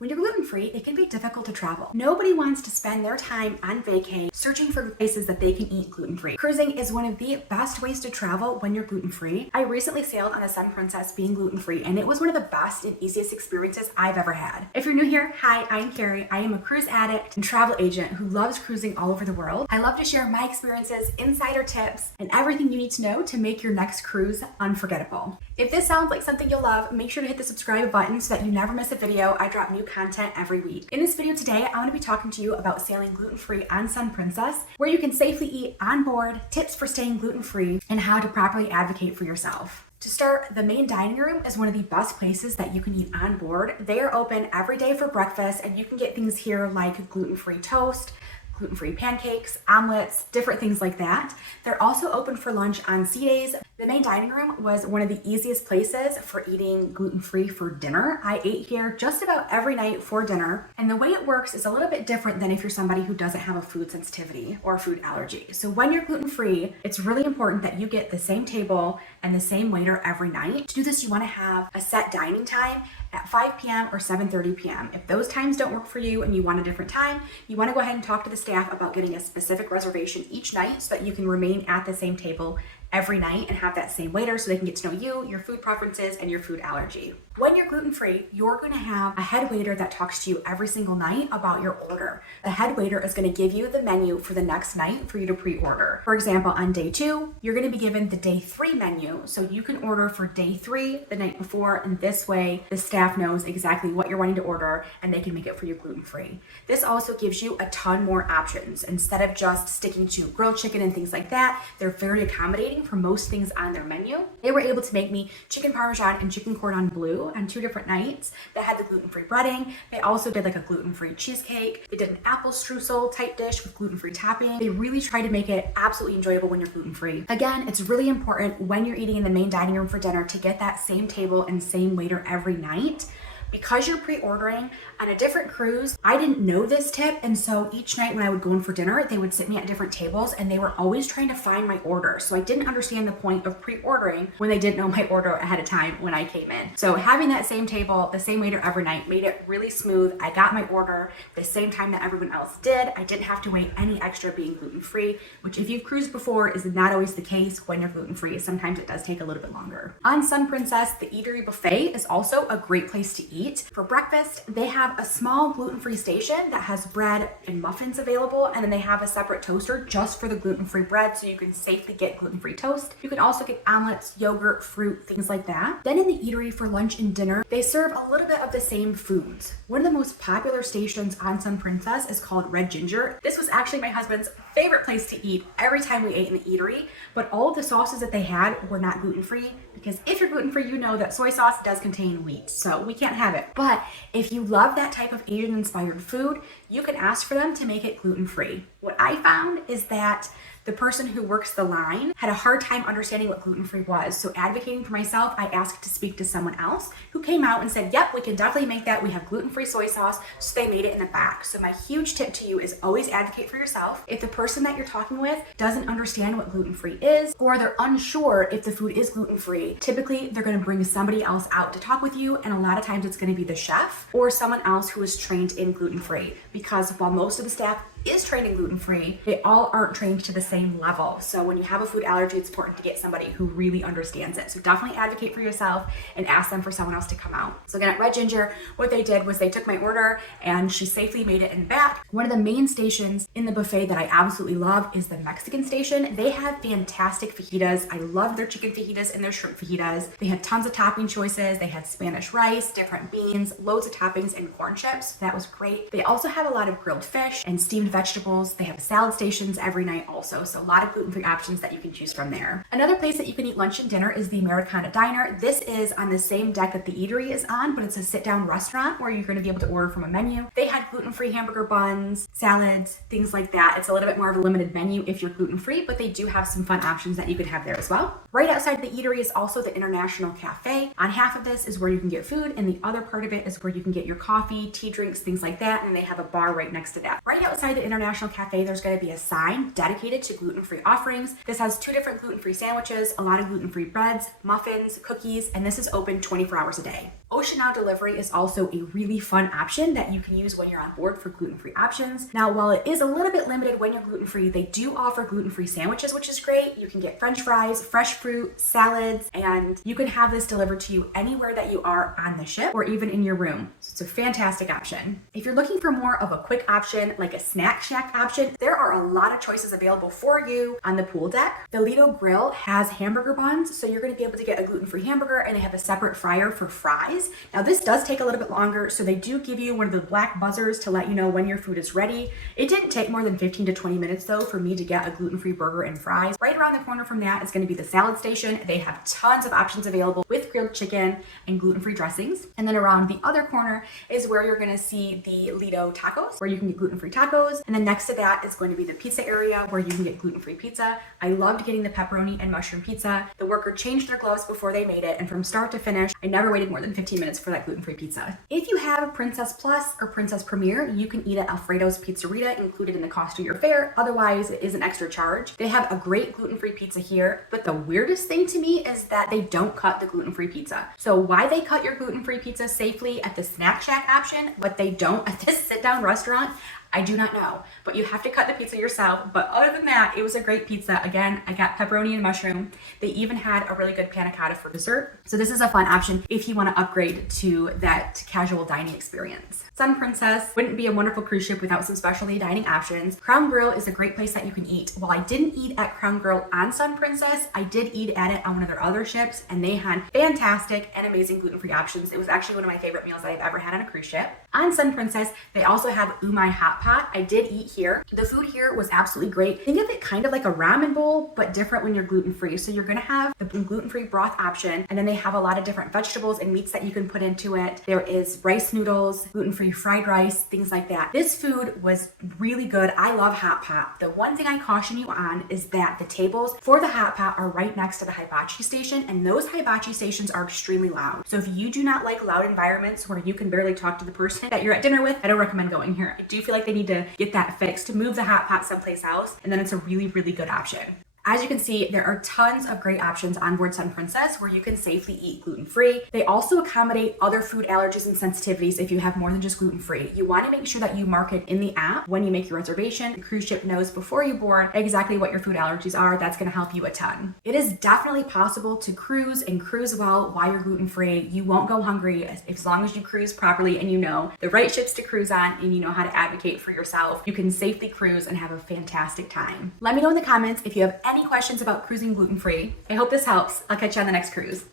When you're gluten-free, it can be difficult to travel. Nobody wants to spend their time on vacay searching for places that they can eat gluten-free. Cruising is one of the best ways to travel when you're gluten-free. I recently sailed on the Sun Princess being gluten-free, and it was one of the best and easiest experiences I've ever had. If you're new here, hi, I'm Carrie. I am a cruise addict and travel agent who loves cruising all over the world. I love to share my experiences, insider tips, and everything you need to know to make your next cruise unforgettable. If this sounds like something you'll love, make sure to hit the subscribe button so that you never miss a video. I drop new content every week. In this video today, I'm going to be talking to you about sailing gluten-free on Sun Princess, where you can safely eat on board, tips for staying gluten-free, and how to properly advocate for yourself. To start, the main dining room is one of the best places that you can eat on board. They are open every day for breakfast, and you can get things here like gluten-free toast, gluten-free pancakes, omelets, different things like that. They're also open for lunch on sea days. The main dining room was one of the easiest places for eating gluten-free for dinner. I ate here just about every night for dinner, and the way it works is a little bit different than if you're somebody who doesn't have a food sensitivity or a food allergy. So when you're gluten-free, it's really important that you get the same table and the same waiter every night. To do this, you want to have a set dining time at 5 p.m. or 7:30 p.m. If those times don't work for you and you want a different time, you want to go ahead and talk to the staff about getting a specific reservation each night so that you can remain at the same table every night and have that same waiter so they can get to know you, your food preferences, and your food allergy. When you're gluten-free, you're going to have a head waiter that talks to you every single night about your order. The head waiter is going to give you the menu for the next night for you to pre-order. For example, on day 2, you're going to be given the day 3 menu, so you can order for day 3 the night before, and this way the staff knows exactly what you're wanting to order and they can make it for you gluten-free. This also gives you a ton more options. Instead of just sticking to grilled chicken and things like that, they're very accommodating for most things on their menu. They were able to make me chicken parmesan and chicken cordon bleu on 2 different nights that had the gluten-free breading. They also did like a gluten-free cheesecake. They did an apple streusel type dish with gluten-free topping. They really try to make it absolutely enjoyable when you're gluten-free. Again, it's really important when you're eating in the main dining room for dinner to get that same table and same waiter every night. Because you're pre-ordering on a different cruise, I didn't know this tip, and so each night when I would go in for dinner, they would sit me at different tables and they were always trying to find my order. So I didn't understand the point of pre-ordering when they didn't know my order ahead of time when I came in. So having that same table, the same waiter every night made it really smooth. I got my order the same time that everyone else did. I didn't have to wait any extra being gluten-free, which if you've cruised before is not always the case when you're gluten-free. Sometimes it does take a little bit longer. On Sun Princess, the eatery buffet is also a great place to eat. For breakfast, they have a small gluten-free station that has bread and muffins available, and then they have a separate toaster just for the gluten-free bread so you can safely get gluten-free toast. You can also get omelets, yogurt, fruit, things like that. Then in the eatery for lunch and dinner, they serve a little bit of the same foods. One of the most popular stations on Sun Princess is called Red Ginger. This was actually my husband's favorite place to eat every time we ate in the eatery, but all of the sauces that they had were not gluten-free, because if you're gluten-free, you know that soy sauce does contain wheat, so we can't have it. But if you love that type of Asian-inspired food, you can ask for them to make it gluten-free. What I found is that the person who works the line had a hard time understanding what gluten-free was. So advocating for myself, I asked to speak to someone else who came out and said, yep, we can definitely make that. We have gluten-free soy sauce. So they made it in the back. So my huge tip to you is always advocate for yourself. If the person that you're talking with doesn't understand what gluten-free is, or they're unsure if the food is gluten-free, typically they're going to bring somebody else out to talk with you. And a lot of times it's going to be the chef or someone else who is trained in gluten-free, because while most of the staff is trained in gluten-free, they all aren't trained to the same level. So when you have a food allergy, it's important to get somebody who really understands it. So definitely advocate for yourself and ask them for someone else to come out. So again, at Red Ginger, what they did was they took my order and she safely made it in the back. One of the main stations in the buffet that I absolutely love is the Mexican station. They have fantastic fajitas. I love their chicken fajitas and their shrimp fajitas. They had tons of topping choices. They had Spanish rice, different beans, loads of toppings, and corn chips. That was great. They also have a lot of grilled fish and steamed vegetables. They have salad stations every night also, so a lot of gluten-free options that you can choose from there. Another place that you can eat lunch and dinner is the Americana Diner. This is on the same deck that the eatery is on, but it's a sit-down restaurant where you're going to be able to order from a menu. They had gluten-free hamburger buns, salads, things like that. It's a little bit more of a limited menu if you're gluten-free, but they do have some fun options that you could have there as well. Right outside the eatery is also the International Cafe. On half of this is where you can get food, and the other part of it is where you can get your coffee, tea drinks, things like that, and they have a bar right next to that. Right outside the International Cafe, there's going to be a sign dedicated to gluten-free offerings. This has 2 different gluten-free sandwiches, a lot of gluten-free breads, muffins, cookies, and this is open 24 hours a day. Ocean Now delivery is also a really fun option that you can use when you're on board for gluten-free options. Now, while it is a little bit limited when you're gluten-free, they do offer gluten-free sandwiches, which is great. You can get French fries, fresh fruit, salads, and you can have this delivered to you anywhere that you are on the ship or even in your room. So it's a fantastic option. If you're looking for more of a quick option, like a snack shack option, there are a lot of choices available for you on the pool deck. The Lido Grill has hamburger buns, so you're going to be able to get a gluten-free hamburger, and they have a separate fryer for fries. Now this does take a little bit longer, so they do give you one of the black buzzers to let you know when your food is ready. It didn't take more than 15 to 20 minutes though for me to get a gluten-free burger and fries. Right around the corner from that is going to be the salad station. They have tons of options available with grilled chicken and gluten-free dressings. And then around the other corner is where you're going to see the Lido tacos, where you can get gluten-free tacos. And then next to that is going to be the pizza area where you can get gluten-free pizza. I loved getting the pepperoni and mushroom pizza. The worker changed their gloves before they made it, and from start to finish, I never waited more than 15 minutes for that gluten-free pizza. If you have Princess Plus or Princess Premier, you can eat at Alfredo's Pizzeria, included in the cost of your fare. Otherwise, it is an extra charge. They have a great gluten-free pizza here, but the weirdest thing to me is that they don't cut the gluten-free pizza. So why they cut your gluten-free pizza safely at the Snack Shack option, but they don't at this sit-down restaurant, I do not know, but you have to cut the pizza yourself. But other than that, it was a great pizza. Again, I got pepperoni and mushroom. They even had a really good panna cotta for dessert. So this is a fun option if you want to upgrade to that casual dining experience. Sun Princess wouldn't be a wonderful cruise ship without some specialty dining options. Crown Grill is a great place that you can eat. While I didn't eat at Crown Grill on Sun Princess, I did eat at it on one of their other ships, and they had fantastic and amazing gluten-free options. It was actually one of my favorite meals that I've ever had on a cruise ship. On Sun Princess, they also have Umai Hot Pot. I did eat here. The food here was absolutely great. Think of it kind of like a ramen bowl, but different when you're gluten-free. So you're gonna have the gluten-free broth option, and then they have a lot of different vegetables and meats that you can put into it. There is rice noodles, gluten-free fried rice, things like that. This food was really good. I love hot pot. The one thing I caution you on is that the tables for the hot pot are right next to the hibachi station, and those hibachi stations are extremely loud. So if you do not like loud environments where you can barely talk to the person that you're at dinner with, I don't recommend going here. I do feel like they need to get that fixed, to move the hot pot someplace else, and then it's a really, really good option. As you can see, there are tons of great options on board Sun Princess where you can safely eat gluten-free. They also accommodate other food allergies and sensitivities if you have more than just gluten-free. You want to make sure that you mark it in the app when you make your reservation. The cruise ship knows before you board exactly what your food allergies are. That's going to help you a ton. It is definitely possible to cruise and cruise well while you're gluten-free. You won't go hungry as long as you cruise properly and you know the right ships to cruise on and you know how to advocate for yourself. You can safely cruise and have a fantastic time. Let me know in the comments if you have any questions about cruising gluten-free. I hope this helps. I'll catch you on the next cruise.